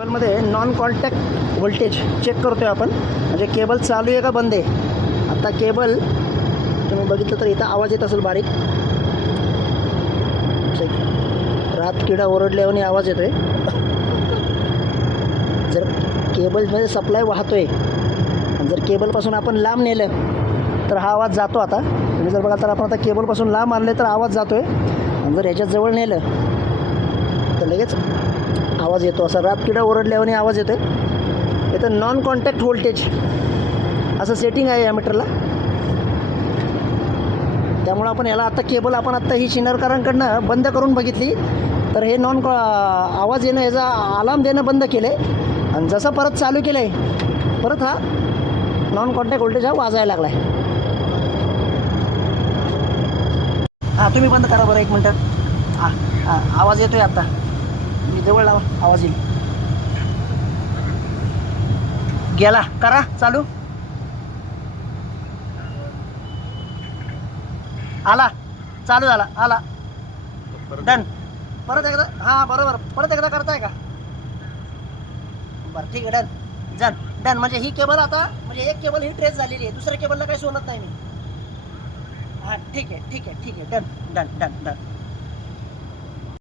केबलमध्ये non contact voltage check करतोय आपण, म्हणजे केबल चालू आहे का बंद आहे. आता केबल तुम्ही बघितलं तर इथं आवाज येत असेल बारीक, रात किडा ओरडल्याने आवाज येतोय. जर केबलमध्ये सप्लाय वाहतोय आणि जर केबलपासून आपण लांब नेलं तर हा आवाज जातो. आता तुम्ही जर बघा तर आपण आता केबलपासून लांब आणले तर आवाज जातोय, आणि जर ह्याच्या जवळ नेलं तर लगेच आवाज येतो. असा रात किडा ओरडल्याने आवाज येतोय. इथं नॉन कॉन्टॅक्ट व्होल्टेज असं सेटिंग आहे या मीटरला. त्यामुळं आपण याला आता केबल आपण आत्ता ही शिन्नरकरांकडनं बंद करून बघितली तर हे आवाज येणं, याचा अलार्म देणं बंद केलं आहे. आणि जसं परत चालू केलं आहे परत हा नॉन कॉन्टॅक्ट व्होल्टेज हा वाजायला लागला आहे. हां, तुम्ही बंद करा बरं 1 मिनटं. हां, आवाज येतोय आता. मी जवळ लावा, आवाज येईल. गेला, करा चालू. आला, चालू झाला, आला, डन. परत एकदा, हां बरोबर, परत एकदा करताय का? बरं ठीक आहे, डन डन. म्हणजे ही केबल आता, म्हणजे एक केबल ही ट्रेस झालेली आहे, दुसऱ्या केबलला काही सोडत नाही मी. हां ठीक आहे, डन डन डन डन.